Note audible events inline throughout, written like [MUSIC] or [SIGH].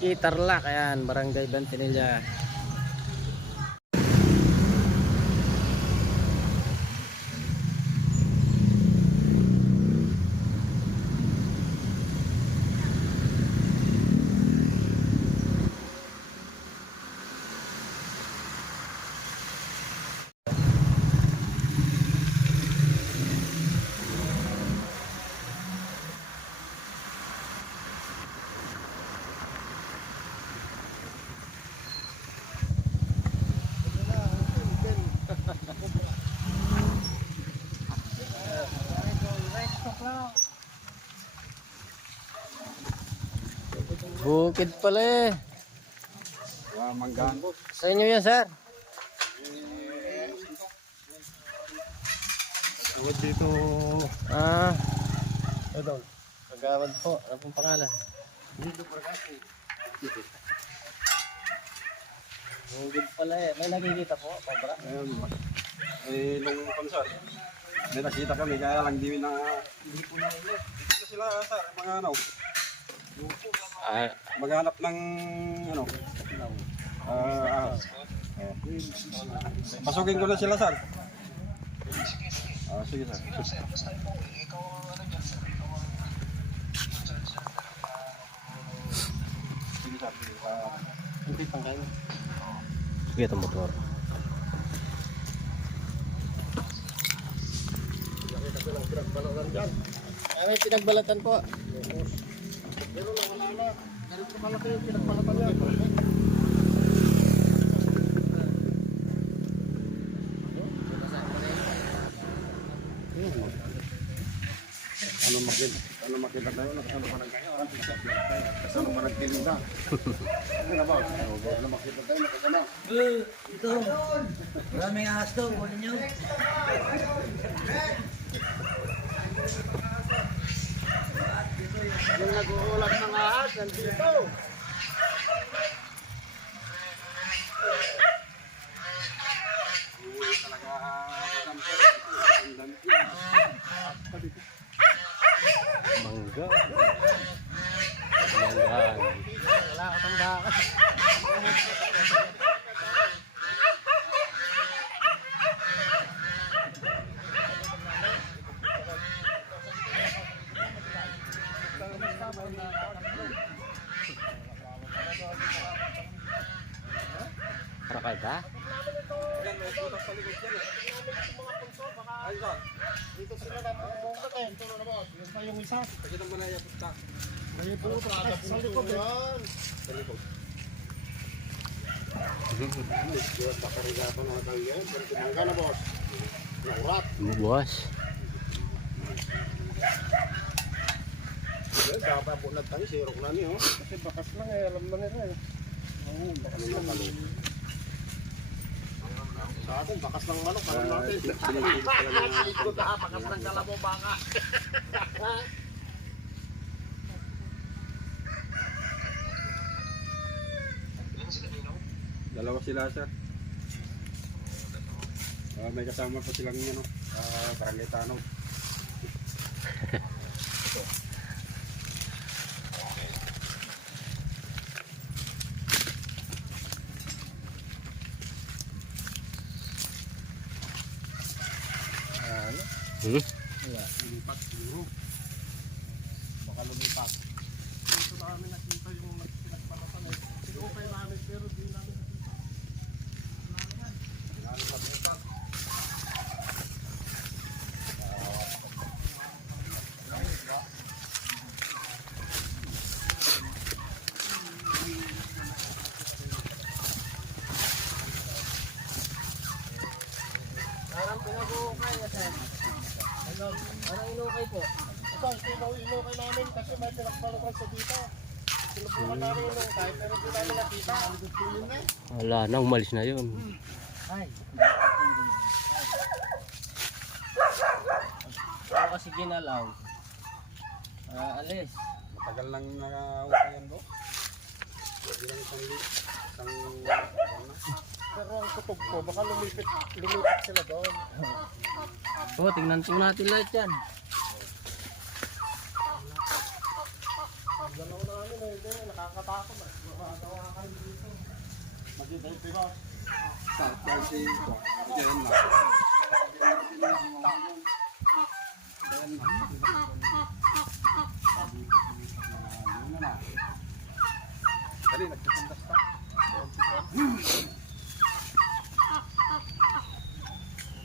Tarlac, ayan, Barangay Bantinilla. Bukid pala eh. Manggaan. Sa inyo yan, sir. Tungod dito. Ah, ito. Kagawad po. Ano pong pangalan? Bukid pala eh. May nakikita po, pabra. Ayun. Eh, nung konsol. May nakita kami, kaya lang di na... Hindi po na ulit. Dito sila, sir, mga ano. Ah, Maghanap ng, ano, ah, ah. Pasukin ko na sila, sir. Ah, sige, sir. Sige, sir. Sige, ah, hindi pang kayo. Sige, ito motor. Ah, may pinagbalatan po. ano makita, ano makita tayo, ano pa nang kayo, ano pinagsabi tayo, kasi ano ba? Ano makita tayo, nakasama. Ito, maraming ahas to, kunin nyo. Yung nag-uulam ng ahas, nandito. Talaga. Mangga. Mangga. Wala ka tang baka. Prakada. Dito sila na pumunta eh. Ito na ba? Yung pa yung isa. Pagkita mo na yung punta. May pumunta sa likod yan. Sa likod. Diyos, pakarigato na tayo yan. Pero tinangga na boss. Naurat. Buwas. Yes, dapat po na tayo. Sirok na niyo. Kasi bakas lang eh. Alam na nila eh. Oo, bakas lang. Sa atin, bakas ng manok. Alam natin. Ikot na, bakas ng kalabo baka. Dalawa sila, sir. Ah, may kasama po silang ano, uh, barangay Tanong. Hmm? Lumipat siguro. Baka lumipat. Dito namin nakita yung pinagpalatan eh. Sinukay namin pero di namin nakita. Namin nakita. Parang pinag-uukay na sir. Ano? Parang inukay po. Ito, ino-inukay namin kasi may pinagpalatan sa dito. Sinubukan namin inukay pero di namin nakita. Yun na. Wala na, umalis na yun. Ay. Ako kasi ginalaw. Ah, alis. Matagal nang nakaupa yan, bo. Hindi lang isang isang. Pero ang kutob ko, baka lumipit, lumipit sila doon. Oo, tingnan po natin lahat yan. Ganaw namin eh, nakakatakot. Makagawa ka dito. Makita yung kasi, ito, diyan na. Dali, nagsipundas ka.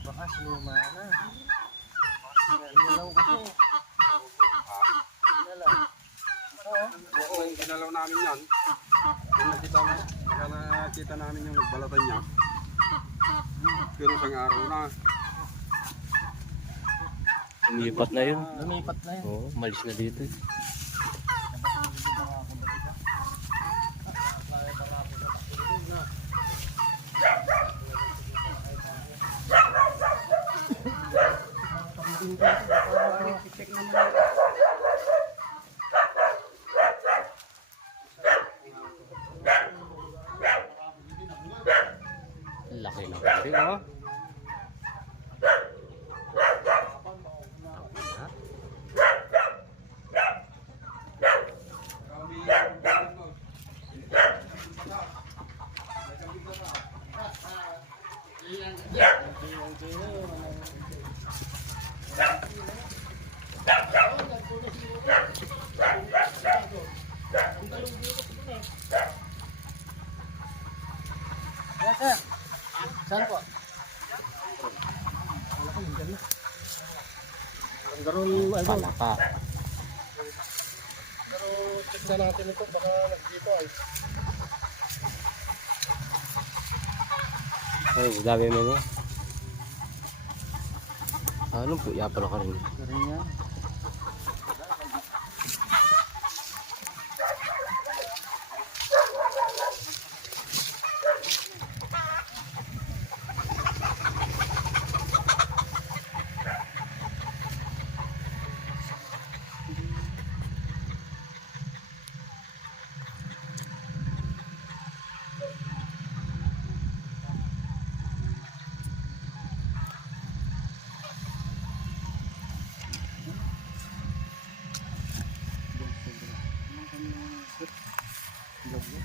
Baka sinuma na. Nalaw kasi. Nalaw. Oo. Oo, yung ginalaw namin yan. Kung nakita baka nakita namin yung nagbalatan niya. Pero isang araw na. Lumipat na yun. Lumipat na yun. Oo, malis na dito. eh. Laki na pare, garong, ano, Palaka. pero check na natin ito, baka nagdito ay. Ay, dami mo niya. Ano po, ya pala ka rin. Galing yan.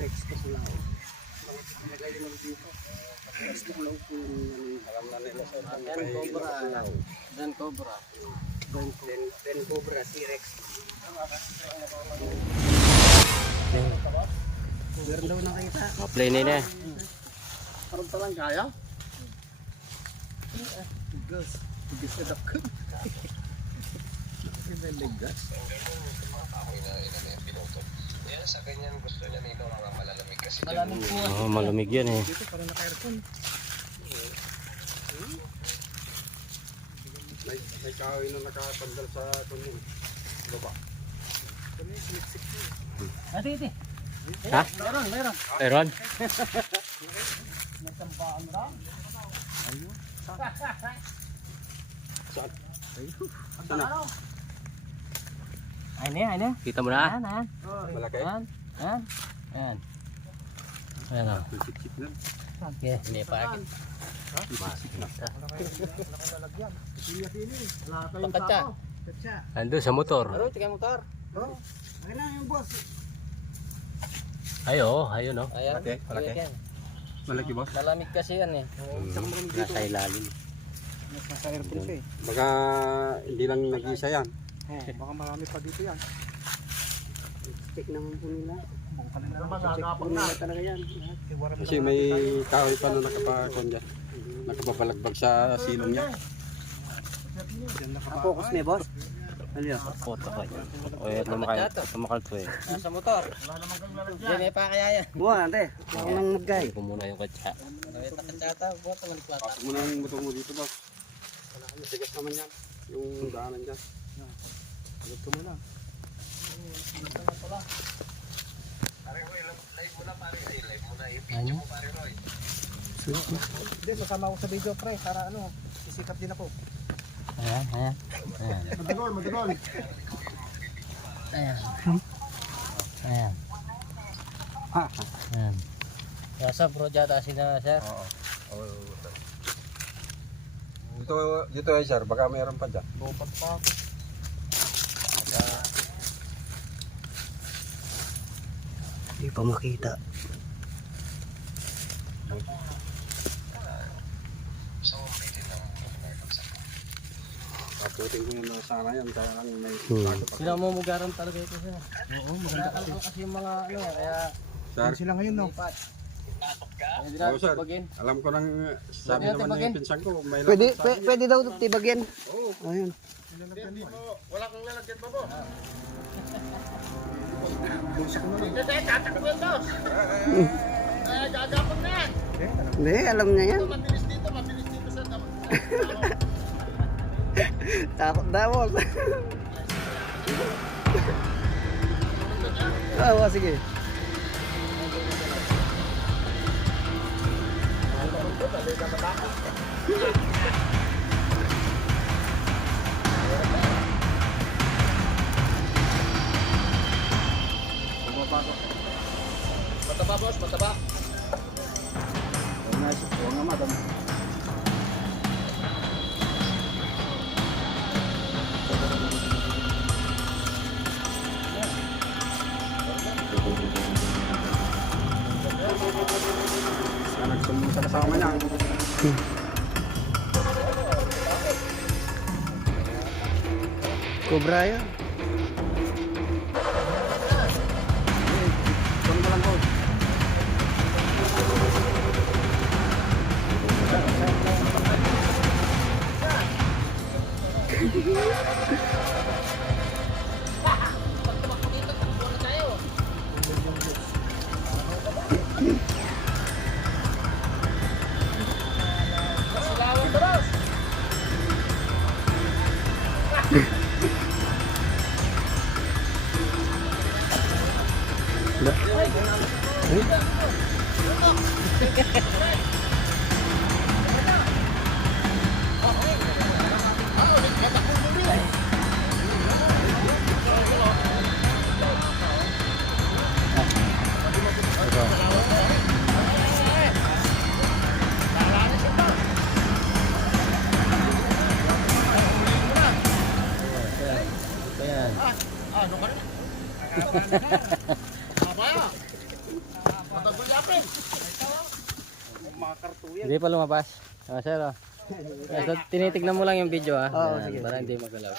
Rex ko sa lao. Nilagay naman dito. Rex ko lao po yung Alam na nila sa Dan Cobra. Dan Cobra. Dan, Cobra, T-Rex. Meron daw nakita. Play na yun eh. Parang talang kaya? Gus. Gus na dakot. Naligas. Malamig po. Oo, malamig yan eh. Dito parang naka-aircon. May, may kahoy na nakatanggal sa tunnel. Baba. Ate, ate. Ha? Meron, meron. Meron? Nagsampaan mo lang. Saan? Ano? Ayun eh, ayun eh. Kita mo na? Ayan, ayan. Malaki? Ayan, ayan. Ayan. Ayan o. Sip-sip na. Okay, hindi pa. Pakatsa. Ando sa motor. Aro, tika motor. Ayun na yung boss. Ay, oo, ayun o. Ayan. Malaki, malaki. Ayan. Malaki boss? Malamig kasi yan eh. Nasa ilalim. Nasa siya eh. Baka hindi lang nag-isa yan. Baka marami pa dito yan. Stick naman po nila. Naman, nagapang na. Nila talaga yan. Kasi may kahoy pa na nakapakon dyan. Nakapapalagbag sa silong niya. Focus niya, boss. Ano yun? Foto ko yan. O, yan lumakal. To eh. Nasa motor. Yan eh pa kaya yan. Buwan, ante. Ako nang nagay. Ito muna yung katsa. Ito katsata, buwan naman plata. Pasok mo na yung motor mo dito boss. Sigas naman yan. Yung daanan dyan. Ito mo na. Ano? Hindi, masama ako sa video pre, para ano, sisikat din ako. Ayan, ayan. Ayan. Madagol, madagol. Ayan. Ayan. Ah, Ayan. Nasa bro data sila sir. Oo. Oo. Dito, dito ay sir, baka mayroon pa dyan. Lupat pa ako. Pa makita. Kaputin ko yung sana yan, kaya lang may Hmm. bago pa. Sila mo mugaran talaga ito sir. Oo, maganda kasi. kasi yung mga ano yan, kaya Sir, Sila ngayon no. Oo, sir. tibagin. alam ko nang sabi Pwede naman tibagin? ng pinsan ko, may Pwede, pwede, sabi pwede daw tibagyan. Oo. Ayun. Wala kang lalagyan pa po. Hindi, alam niya yan. Mabilis dito, mabilis dito sa Takot daw. Ah, oh, sige. [LAUGHS] Mataba boss, mataba. Oo nga madam. Siya nagsumbong sa kasama niya. Cobra yan. Hindi pa lumabas. Ah, sir. Oh. Yeah, so, tinitignan mo lang yung video ah. Oo, Yan, sige, Para hindi magalaw.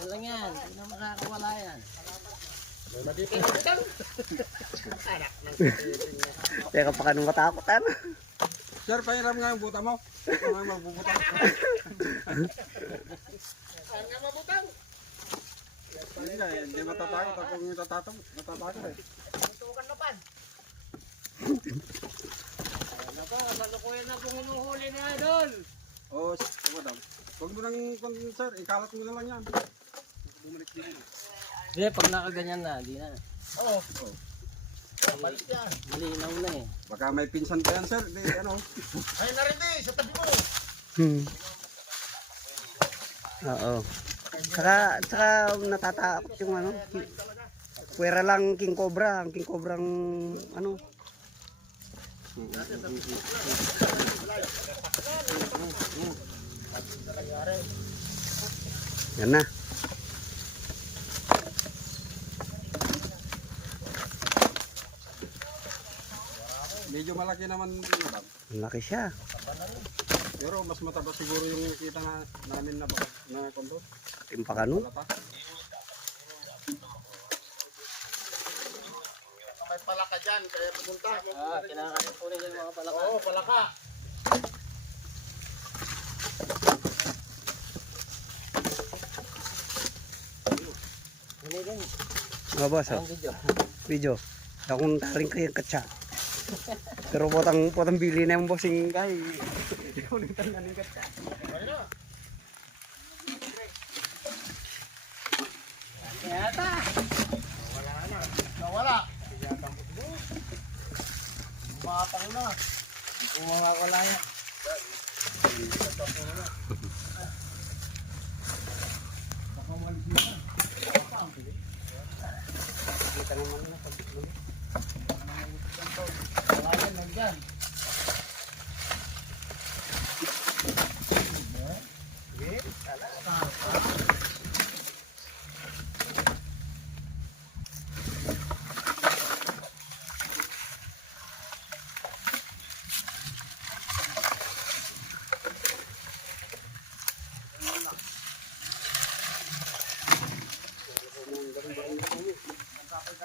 Ano lang yan? Hindi na makakawala yan. Teka pa ka nung matakot ano. Sir, pahiram nga yung buta mo. Ito nga magbubuta. Hindi na, eh, hindi matatakot. Ako yung natatakot. Natatakot eh. Oo, s- madam. Huwag mo nang, kung, sir, ikalat mo na lang yan. Bumalik din. Hindi, pag nakaganyan na, di na. Oo. Malinaw na eh. Baka may pinsan pa yan, sir. Di, ano. Hmm. Oo. Saka, saka natatakot yung ano. Pwera lang King Cobra. Ang King Cobra ang ano. Yan na. Medyo malaki naman, madam. Ang laki siya. Pero mas mataba siguro yung kita na namin na na kondo. Timpa ka no? Wala pa. Ah, kinakain po rin yung mga palaka. Hindi din. Mga boss, oh. Ang video. Video. Akong taring kayang katsa. Pero potang potang bili na yung bossing kay. Ikaw nang tanan ng katsa. Matang na. Kung makakawala yan. Kita naman na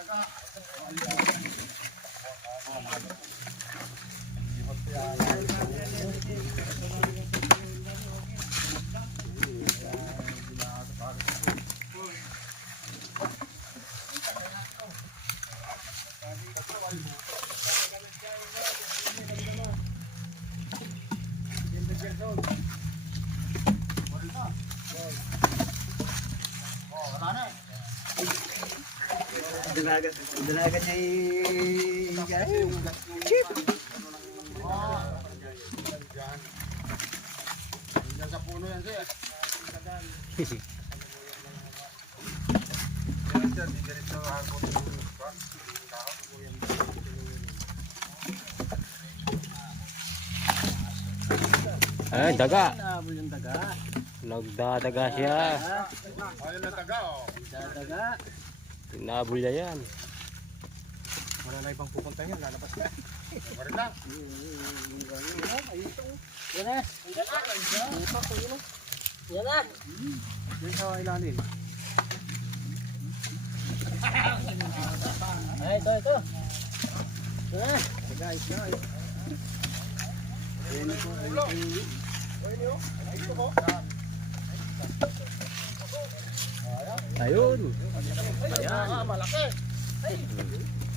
ありがとうございます。Dalaga, niya yung chip. Diyan sa puno yan siya. Ay, daga. Nabol yung daga. Nagdadaga siya. Ayun na taga oh. Daga. Tinabol niya yan. Wala na ibang pupunta yan, lalabas na. Wala na. Yan na. Yan na. Yan sa ilalim. Ay, ito, ito. Ito na. Guys, guys. Ayun. Ah, malaki.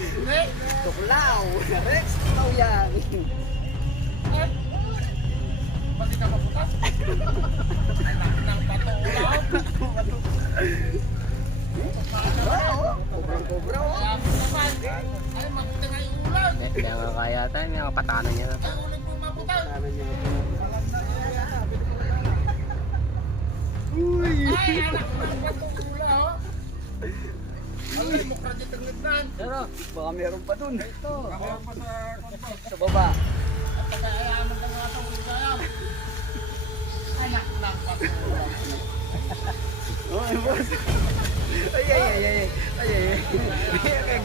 Tuklaw. Rex, tuklaw yan. Pati ka maputa. Kubrang kubra. oh. Hindi nga kaya tayo. May mga patanan niya. Ano niya? Pero, Baka meron pa dun. ito. Sa baba. Oh, ay, boss. Ay, ay, ay, ay. Ay, ay, ay. Ay, ay, ay.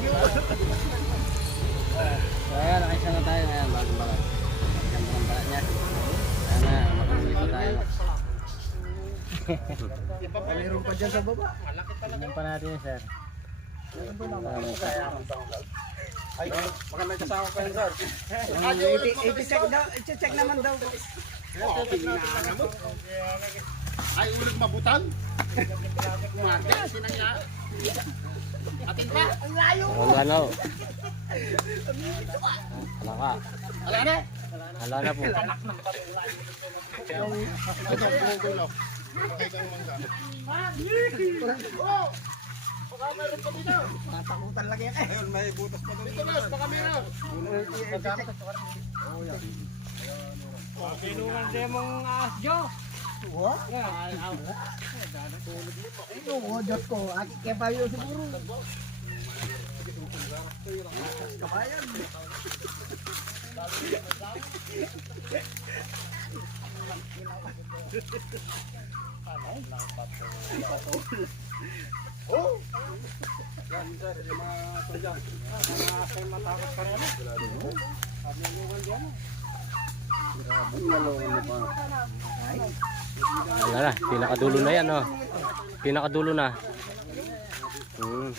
Ayan, nakisa na tayo ngayon. Bagong balat. Ganda ng balat niya. Ayan na, makamuli pa tayo. Meron pa dyan sa baba. Tingnan pa natin sir. Ay, baka may kasama pa yun, sir. I-check daw, i-check naman daw. Ay, ulit mabutan. Marga, sinangya. Atin pa. Ang ano? Wala ka. Ala na. Wala na po. Ito, gugulo. Pakita mo mangga. Tatakutan lang yan. Ayun, may butas pa doon. Dito, boss, baka meron. What? Ito, oh, Diyos ko. Aki kaya pa yun siguro. Kabayan. Wala na, pinakadulo na yan, oh. Pinakadulo na. Hmm.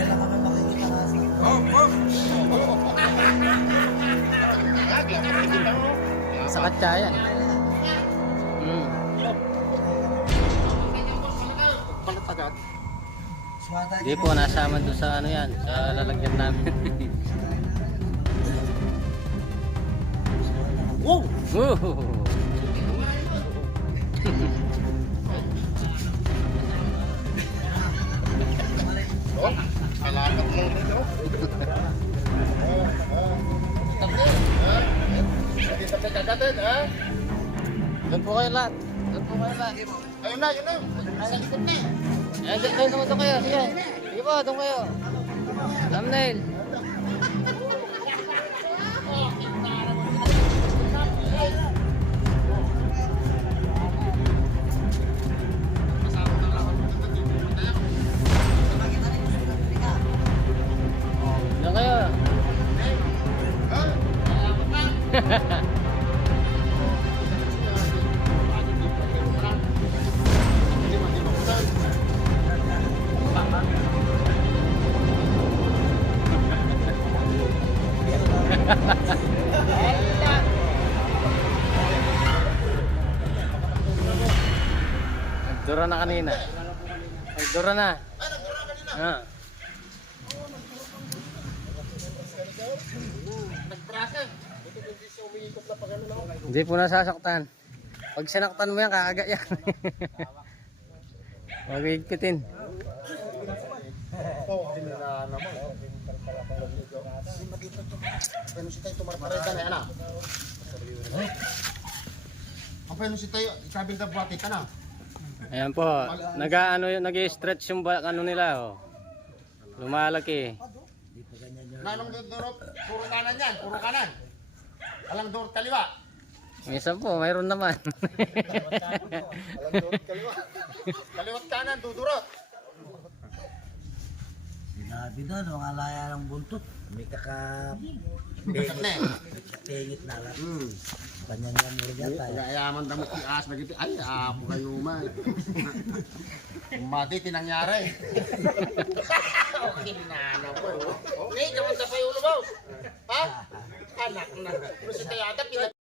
Kailan kami makikita nga sa gitna? Oh, oh! Sakat yan. Mm. Palit agad. Hindi po, nasama doon sa ano yan, sa lalagyan namin. [LAUGHS] Whoa! Whoa! Kalakat mo dito. Hindi sa kagatin, ha? Doon po kayo lahat. Doon po kayo lahat. Ayun na, yun na. Sa likod na. Ayan, doon doon kayo. Sige. Sige po, doon kayo. Thumbnail. Nagdura na kanina. Nagdura na. Ah. Hindi po nasasaktan. Pag sinaktan mo yan, kakaga yan. [LAUGHS] Huwag higpitin. Pwede si tayo na, ana. Ang pwede si tayo, buwati ka na. Ayan po, nag-ano nag-stretch yung ba- ano nila, oh. Lumalaki. Nanong duro, puro kanan yan, puro kanan. Alang duro kaliwa. Minsan po, mayroon naman. Alang duro kaliwa. Kaliwat kanan, dudurot. Sinabi na, nung alaya ng buntot, may kaka... Bigat na eh. Pengit na lang. Hmm. Kanya niya mura yata. Ayaman damo si as nagiti. Ay, apo kayo man. Mati tinangyari. okay na na po. Okay, kamusta pa yung ulo mo? Ha? Anak na. Pero si Tayata, pinag